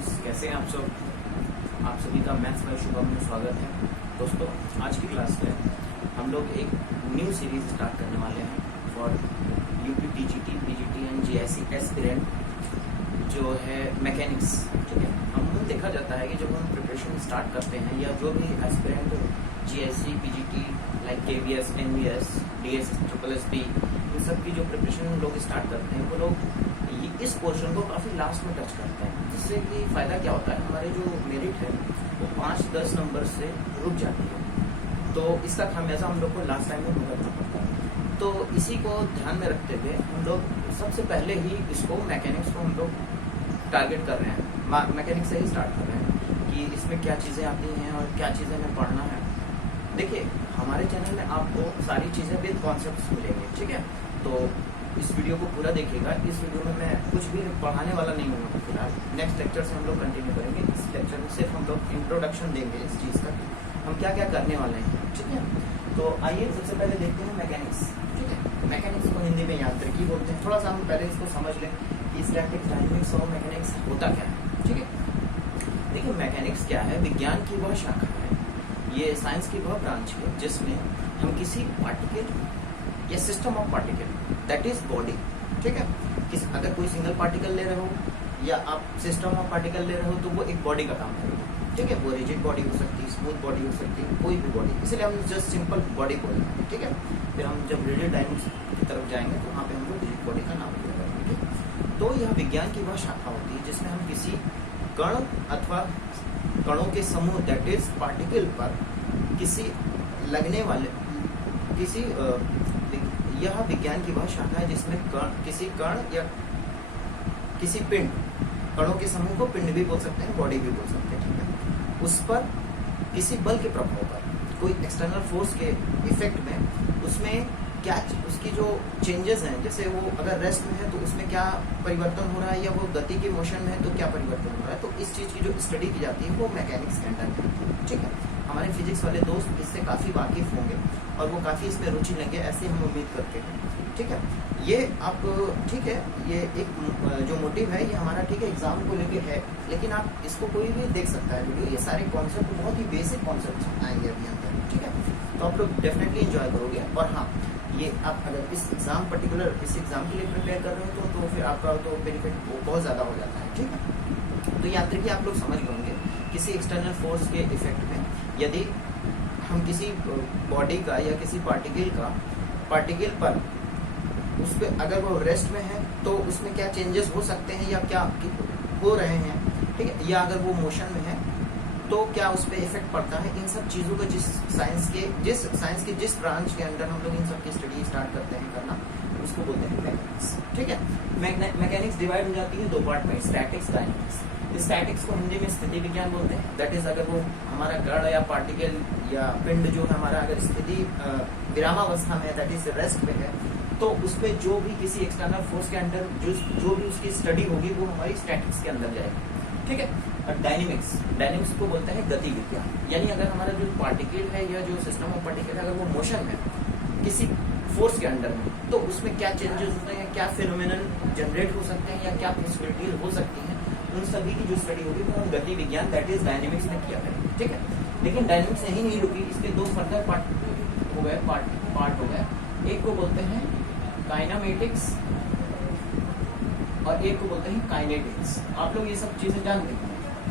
Students, कैसे हैं आप सब। आप सभी का मैथ्स में शुभम में स्वागत है। दोस्तों, आज की क्लास में हम लोग एक न्यू सीरीज स्टार्ट करने वाले हैं for UP TGT PGT and GIC aspirant जो है मैकेनिक्स। ठीक है, हम लोग देखा जाता है कि जब हम प्रिपरेशन स्टार्ट करते हैं या जो भी aspirant GIC PGT like KVS NVS DS triple SP इन सब की जो प्रिपरेशन लोग स्टार्ट करते हैं वो लोग इस पोर्शन को काफी लास्ट में टच करते हैं, जिससे कि फायदा क्या होता है, हमारे जो मेरिट है वो 5-10 नंबर से रुक जाती है। तो इसका खामियाजा हम लोग को लास्ट टाइम में भुगतना पड़ता है। तो इसी को ध्यान में रखते हुए हम लोग सबसे पहले ही इसको मैकेनिक्स को हम लोग टारगेट कर रहे हैं, मैकेनिक्स से ही स्टार्ट कर रहे हैं कि इसमें क्या चीजें आती हैं और क्या चीजें हमें पढ़ना है। देखिए, हमारे चैनल में आपको सारी चीजें विद कॉन्सेप्ट्स मिलेंगे। ठीक है, तो इस वीडियो को पूरा देखिएगा। इस वीडियो में मैं कुछ भी पढ़ाने वाला नहीं हूँ फिलहाल। नेक्स्ट लेक्चर से हम लोग कंटिन्यू करेंगे। इस लेक्चर में सिर्फ हम लोग इंट्रोडक्शन देंगे इस चीज़ का, हम क्या क्या करने वाले हैं। ठीक है, तो आइए सबसे पहले देखते हैं मैकेनिक्स। ठीक है, मैकेनिक्स को हिंदी में यांत्रिकी बोलते हैं। थोड़ा सा हम पहले इसको समझ लें कि स्टैटिक्स, डायनेमिक्स और मैकेनिक्स होता क्या है। ठीक है, देखिए मैकेनिक्स क्या है, विज्ञान की वह शाखा है, ये साइंस की वह ब्रांच है जिसमें हम किसी पार्टिकल या system of particle that is body. ठीक है, अगर कोई सिंगल पार्टिकल ले रहे हो या आप सिस्टम ऑफ पार्टिकल ले रहे हो तो वो एक बॉडी का काम करेगा। ठीक है, वो रिजिड बॉडी हो सकती है, स्मूथ बॉडी हो सकती है, कोई भी बॉडी, इसलिए हम जस्ट सिंपल बॉडी बोल रहे हैं। ठीक है, फिर हम जब रिजिड डायनेमिक्स की तरफ जाएंगे तो वहाँ पे हम लोग रिजिड बॉडी का नाम लिया करेंगे। ठीक है, तो यह विज्ञान की वह शाखा होती है जिसमें हम किसी कण अथवा कणों के समूह दैट इज पार्टिकल पर किसी लगने वाले किसी यह विज्ञान की वह शाखा है जिसमें किसी कण या किसी पिंड, कणों के समूह को पिंड भी बोल सकते हैं, बॉडी भी बोल सकते हैं। ठीक है, उस पर किसी बल के प्रभाव पर, कोई एक्सटर्नल फोर्स के इफेक्ट में उसमें क्या उसकी जो चेंजेस हैं, जैसे वो अगर रेस्ट में है तो उसमें क्या परिवर्तन हो रहा है, या वो गति के मोशन में है तो क्या परिवर्तन हो रहा है, तो इस चीज की जो स्टडी की जाती है वो मैकेनिक्स के अंडर है। ठीक है, हमारे फिजिक्स वाले दोस्त इससे काफी वाकिफ होंगे और वो काफी इसमें रुचि लेंगे, ऐसे हम उम्मीद करते हैं। ठीक है, ये आप ठीक है, ये एक जो मोटिव है ये हमारा ठीक है एग्जाम को लेके है, लेकिन आप इसको कोई भी देख सकता है वीडियो, ये सारे कॉन्सेप्ट बहुत ही बेसिक कॉन्सेप्ट आएंगे अभी अंदर। ठीक है, तो आप लोग डेफिनेटली एंजॉय करोगे। और हाँ, ये आप अगर इस एग्जाम पर्टिकुलर इस एग्जाम के लिए प्रिपेयर कर रहे हो तो फिर आपका तो बेनिफिट बहुत ज्यादा हो जाता है। ठीक है, तो यांत्रिकी आप लोग समझ गए होंगे, किसी एक्सटर्नल फोर्स के इफेक्ट में यदि हम किसी बॉडी का या किसी पार्टिकल पर उस पर अगर वो रेस्ट में है तो उसमें क्या चेंजेस हो सकते हैं या क्या हो रहे हैं। ठीक है, या अगर वो मोशन में है तो क्या उस पर इफेक्ट पड़ता है। इन सब चीजों का जिस साइंस के जिस ब्रांच के अंदर हम लोग इन सब की स्टडी स्टार्ट करते हैं करना, उसको बोलते हैं मैकेनिक्स। ठीक है, मैकेनिक्स डिवाइड हो जाती है दो पार्ट में, स्टैटिक्स, डायनेमिक्स। स्टैटिक्स को हिंदी में स्थिति विज्ञान बोलते हैं। दैट इज अगर वो हमारा कण या पार्टिकल या पिंड जो है हमारा अगर स्थिति विरामावस्था में, दैट इज रेस्ट में है, तो उसपे जो भी किसी एक्सटर्नल फोर्स के अंडर जो भी उसकी स्टडी होगी वो हमारी स्टैटिक्स के अंदर जाएगी। ठीक है, और डायनेमिक्स को बोलते हैं गति विज्ञान। यानी अगर हमारा जो पार्टिकल है या जो सिस्टम ऑफ पार्टिकल है अगर वो मोशन में किसी फोर्स के अंडर में, तो उसमें क्या चेंजेस होते हैं, क्या फिनोमेनन जनरेट हो सकते हैं या क्या पॉसिबिलिटीज हो सकती हैं, उन सभी की जो स्टडी होगी वो हम गति विज्ञान दैट इज डायनेमिक्स में किया करेंगे। ठीक है, लेकिन डायनेमिक्स यही नहीं रुकी, इसके दो फर्दर पार्ट हो गए। एक को बोलते हैं काइनेमेटिक्स और एक को बोलते हैं काइनेटिक्स। आप लोग ये सब चीजें जानते हैं।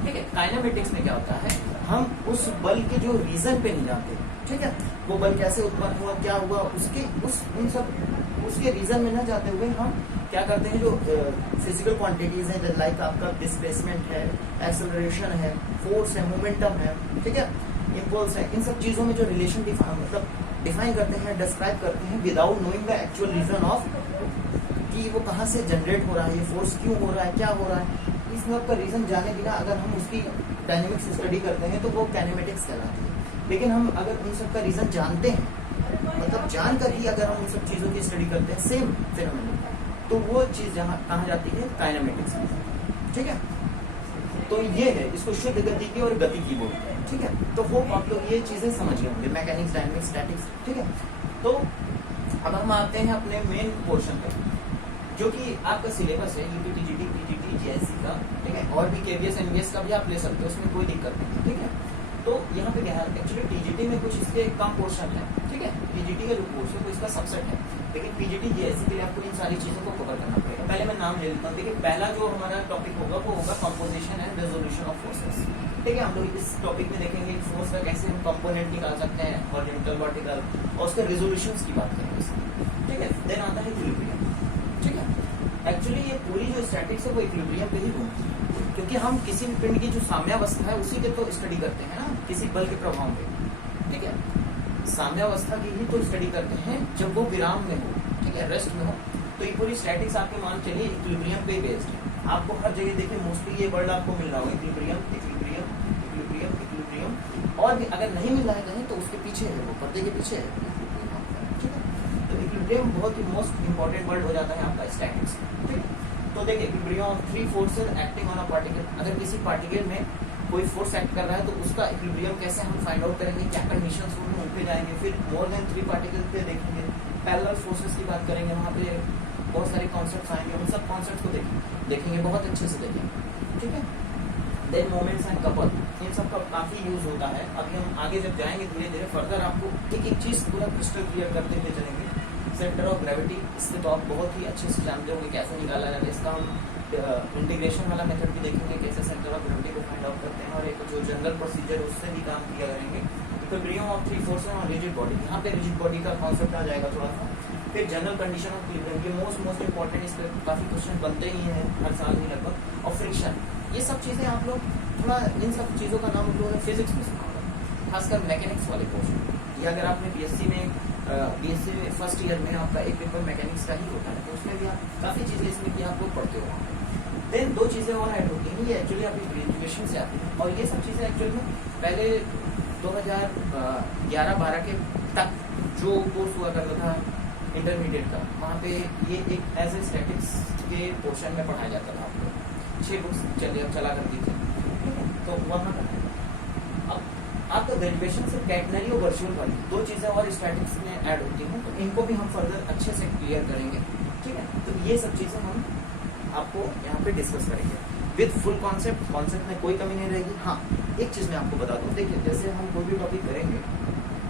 ठीक है, काइनेमेटिक्स में क्या होता है, हम उस बल के जो रीजन पे नहीं जाते। ठीक है, वो बल कैसे उत्पन्न हुआ, क्या हुआ, उसके रीजन में न जाते हुए हम क्या करते हैं, जो फिजिकल क्वांटिटीज है लाइक आपका डिस्प्लेसमेंट है, एक्सेलरेशन है, फोर्स है, मोमेंटम है, ठीक है, इम्पल्स है, इन सब चीजों में जो रिलेशन डिफाइन करते हैं, डिस्क्राइब करते हैं without knowing the actual reason of कि वो कहाँ से जनरेट हो रहा है, ये फोर्स क्यों हो रहा है, क्या हो रहा है, इस सब का रीजन जाने बिना अगर हम उसकी डायनेमिक्स स्टडी करते हैं तो वो काइनेमेटिक्स कहलाती है। लेकिन हम अगर उन सब का रीजन जानते हैं, मतलब जानकर ही अगर हम उन सब चीजों की स्टडी करते हैं सेम फिनोमेनन, तो वो चीज कहाँ जाती है, काइनेमेटिक्स में। ठीक है, तो ये है, इसको शुद्ध गति की और गति की बोलते हैं। ठीक है, तो वो आप लोग ये चीजें समझ गए होंगे, मैकेनिक्स, डायनेमिक्स, स्टैटिक्स। ठीक है, तो अब हम आते हैं अपने मेन पोर्शन पे। जो कि आपका सिलेबस है यूपी टीजीटी पीजीटी जीएससी का, ठीक है, और भी केवीएस एनवीएस का भी आप ले सकते हो, उसमें कोई दिक्कत नहीं, ठीक है। तो यहाँ पे क्या है, एक्चुअली टीजीटी में कुछ इसके कम पोर्शन है, ठीक है, पीजीटी का जो कोर्स है वो इसका सबसेट है, लेकिन पीजीटी जीएससी के लिए आपको इन सारी चीजों को कवर करना पड़ेगा। पहले मैं नाम ले लेता हूँ। देखिए पहला जो हमारा टॉपिक होगा वो होगा composition and resolution of forces, ठीक है। हम लोग इस टॉपिक में देखेंगे फोर्स का कैसे हम कंपोनेंट निकाल सकते हैं, हॉरिजॉन्टल वर्टिकल, और उसके रेजोल्यूशंस की बात करेंगे, ठीक है। देन आता है इक्विलिब्रियम, ठीक है। एक्चुअली ये पूरी जो स्टैटिक्स है वो इक्विलिब्रियम पे ही घूमती है, क्योंकि हम किसी भी पिंड की जो साम्यावस्था है उसी के तो स्टडी करते हैं ना, किसी बल के प्रभाव में, ठीक है। साम्यावस्था की ही तो स्टडी करते हैं जब वो विराम में हो, ठीक है, रेस्ट में हो। तो ये पूरी स्टैटिक्स आपके मान चलिए इक्विलिब्रियम पे बेस्ड है। आपको हर जगह देखिए मोस्टली ये वर्ड आपको मिल रहा होगा, इक्विलिब्रियम इक्विलिब्रियम इक्विलिब्रियम इक्विलिब्रियम, और भी अगर नहीं मिल रहा है कहीं तो उसके पीछे है, वो पर्दे के पीछे है, ठीक है। तो इक्विलिब्रियम बहुत ही मोस्ट इंपॉर्टेंट वर्ड हो जाता है आपका स्टैटिक्स, ठीक है। तो देखिए equilibrium of three forces acting on a particle, अगर किसी पार्टिकल में कोई फोर्स एक्ट कर रहा है तो उसका इक्विलिब्रियम कैसे हम फाइंड आउट करेंगे, क्या कंडीशंस होंगे, उन पे जाएंगे। फिर मोर देन थ्री पार्टिकल पे देखेंगे, पैरेलल फोर्सेस की बात करेंगे, वहाँ पे बहुत सारे कॉन्सेप्ट्स आएंगे, उन सब कॉन्सेप्ट्स को देखेंगे बहुत अच्छे से देखेंगे, ठीक है। देन मोमेंट्स एंड कपल, इन सब का काफी यूज होता है। अभी हम आगे जब जाएंगे धीरे धीरे फर्दर आपको एक एक चीज पूरा क्रिस्टल क्लियर करते हुए चलेंगे। सेंटर ऑफ ग्रेविटी, इससे तो आप बहुत ही अच्छे से जानते होंगे कैसे निकाला जाता है, इसका हम इंटीग्रेशन वाला मेथड भी देखेंगे कैसे सेंटर ऑफ ग्रेविटी को फाइंड आउट करते हैं, और एक जो जनरल प्रोसीजर उससे भी काम किया करेंगे। तो इक्विलिब्रियम ऑफ थ्री फोर्सेस और रिजिड बॉडी, यहाँ पे रिजिड बॉडी का कॉन्सेप्ट आ जाएगा थोड़ा सा। फिर जनरल कंडीशन ऑफ इक्विलिब्रियम, ये मोस्ट इंपॉर्टेंट, इस पर काफी क्वेश्चन बनते ही हैं हर साल ही लगभग। और फ्रिक्शन, ये सब चीजें आप लोग थोड़ा इन सब चीजों का नाम लोगों ने फिजिक्स में सुना होगा, खासकर मैकेनिक्स वाले पोर्शन। ये अगर आपने बीएससी में फर्स्ट ईयर में आपका एक पेपर मैकेनिक्स का ही होता है, तो उसमें भी आप काफी चीजें इसमें की आप लोग पढ़ते हो। देन दो चीजें और ऐड होती हैं, ये एक्चुअली आपकी ग्रेजुएशन से आती है, और ये सब चीजें एक्चुअली में पहले 2011-12 के तक जो कोर्स हुआ करता था इंटरमीडिएट का, वहाँ पे ये एक एज ए स्टैटिक्स के पोर्शन में पढ़ाया जाता था। आपको 6 बुक्स चला करती थी, तो वहाँ पर अब आपका ग्रेजुएशन से कैटनरी और वर्चुअल वाली दो चीजें और स्टैटिक्स में ऐड होती हैं, तो इनको भी हम फर्दर अच्छे से क्लियर करेंगे, ठीक है। तो ये सब चीजें हम आपको यहाँ पे डिस्कस करेंगे विद फुल कॉन्सेप्ट में कोई कमी नहीं रहेगी। हाँ, एक चीज मैं आपको बता दूं, देखिए जैसे हम कोई भी टॉपिक करेंगे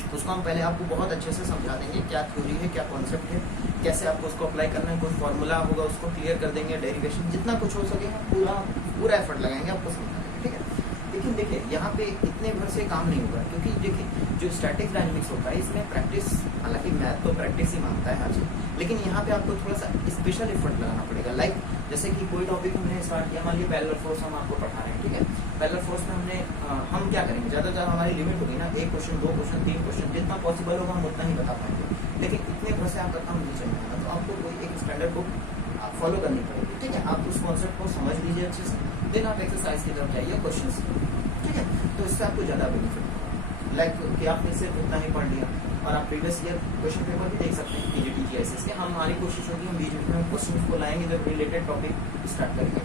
तो उसको हम पहले आपको बहुत अच्छे से समझा देंगे, क्या थ्योरी है, क्या कॉन्सेप्ट है, कैसे आपको उसको अप्लाई करना है, कोई फॉर्मूला होगा उसको क्लियर कर देंगे, डेरिवेशन जितना कुछ हो सके हम पूरा एफर्ट लगाएंगे आपको समझाने में, ठीक है। लेकिन देखिए यहाँ पे इतने भर से काम नहीं होगा, क्योंकि देखिए जो स्टैटिक्स डायनेमिक्स होता है इसमें प्रैक्टिस, हालांकि मैथ तो प्रैक्टिस ही मांगता है हर चीज, लेकिन यहाँ पे आपको थोड़ा सा स्पेशल एफर्ट लगाना पड़ेगा। लाइक जैसे कि कोई टॉपिक हमने स्टार्ट किया, मान लीजिए पैरेलल फोर्स हम आपको पढ़ा रहे हैं, ठीक है। पैरेलल फोर्स में हम क्या करेंगे, ज्यादा हमारी लिमिट होगी ना, 1 क्वेश्चन 2 क्वेश्चन 3 क्वेश्चन, जितना पॉसिबल होगा हम उतना ही बता पाएंगे, लेकिन इतने भर से आपका काम नहीं चलेगा। तो आपको कोई एक स्टैंडर्ड बुक आप फॉलो करनी पड़ेगी, ठीक है। आप उस कॉन्सेप्ट को समझ लीजिए अच्छे से, देन आप एक्सरसाइज की तरफ जाइए, क्वेश्चन, ठीक है। तो इससे आपको ज्यादा बेनिफिट होगा, लाइक कि आपने सिर्फ उतना ही पढ़ लिया, और आप प्रीवियस ईयर क्वेश्चन पेपर भी देख सकते हैं पीजीटी जीएसएस के। हमारी कोशिश होगी हम बीच बीच में क्वेश्चन को लाएंगे जब रिलेटेड टॉपिक स्टार्ट करेंगे।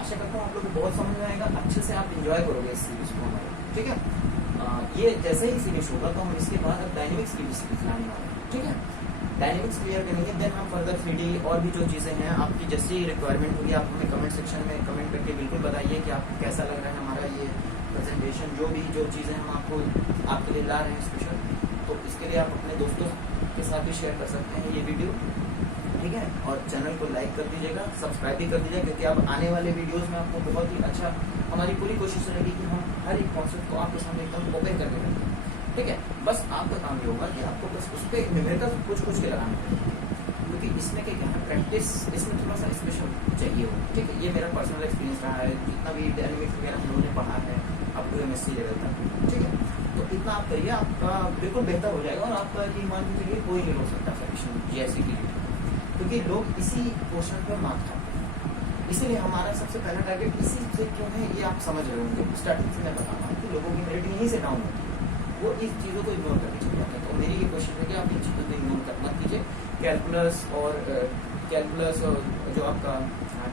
आशा करता हूँ आप लोग को बहुत समझ में आएगा, अच्छे से आप इंजॉय करोगे इस सीरीज को हमारे, ठीक है। ये जैसे ही फिनिश होगा तो हम इसके बाद अब डायनेमिक्स की भी सीरीज लाने वाले हैं, ठीक है। डायनेमिक्स क्लियर करेंगे, देन हम फर्दर 3D और भी जो चीज़ें हैं आपकी जैसी रिक्वायरमेंट होगी आप हमें कमेंट सेक्शन में कमेंट करके बिल्कुल बताइए कि आपको कैसा लग रहा है हमारा ये प्रेजेंटेशन, जो चीज़ें हम आपके लिए ला रहे हैं स्पेशल। तो इसके लिए आप अपने दोस्तों के साथ भी शेयर कर सकते हैं ये वीडियो, ठीक है। और चैनल को लाइक कर दीजिएगा, सब्सक्राइब भी कर दीजिएगा, क्योंकि अब आने वाले वीडियोस में आपको बहुत ही अच्छा, हमारी पूरी कोशिश रहेगी कि हम हर एक कॉन्सेप्ट को आपके सामने एकदम ओपन करके रखें, ठीक है। बस आपका काम ये होगा कि आपको बस उस पर न्यूमेरिकल कुछ के लगाना पड़ेगा, क्योंकि इसमें क्या है प्रैक्टिस इसमें थोड़ा सा स्पेशल चाहिए हो, ठीक है। ये मेरा पर्सनल एक्सपीरियंस रहा है, जितना भी डायनेमिक्स वगैरह हम लोगों ने पढ़ा है अप टू MSc लेवल तक, ठीक है। तो इतना आप करिए, आपका बिल्कुल बेहतर हो जाएगा, और आपका ये मान के चलिए कोई नहीं रोक सकता सफिशिएंट जीएससी के लिए, क्योंकि लोग इसी पोर्शन पर मार्क खाते हैं। इसीलिए हमारा सबसे पहला टारगेट इसी से क्यों है ये आप समझ रहे होंगे, स्टार्टिंग से मैं बता रहा हूँ कि लोगों की मेरिट यहीं से डाउन होती है, वो इस चीज़ों को इग्नोर करके चले जाते हैं। तो मेरी ये कोशिश है कि आप इन चीज़ों को इग्नोर मत कीजिए। कैलकुलस और जो आपका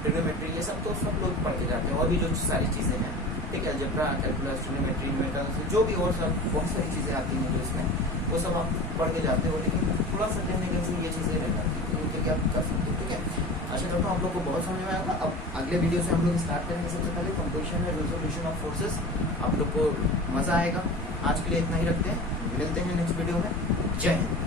ट्रिग्नोमेट्री, ये सब तो सब लोग पढ़ के जाते हैं, और भी जो सारी चीज़ें हैं, ठीक है, अलजेब्रा, कैलकुलस, ट्रिग्नोमेट्री, न्यूमेरिकल, जो भी और सब बहुत सारी चीज़ें आती हैं जो इसमें, वो सब आप पढ़ के जाते हो, लेकिन थोड़ा सा टेक्निकल से ये चीज़ें रह जाती हैं, क्योंकि आप कर सकते हो, ठीक है। आशा करता हूँ आप लोग को बहुत समझ में आएगा। अब अगले वीडियो से हम लोग स्टार्ट करेंगे। सबसे पहले composition and resolution of forces. आप लोग को मजा आएगा। आज के लिए इतना ही रखते हैं, मिलते हैं नेक्स्ट वीडियो में। जय हिंद।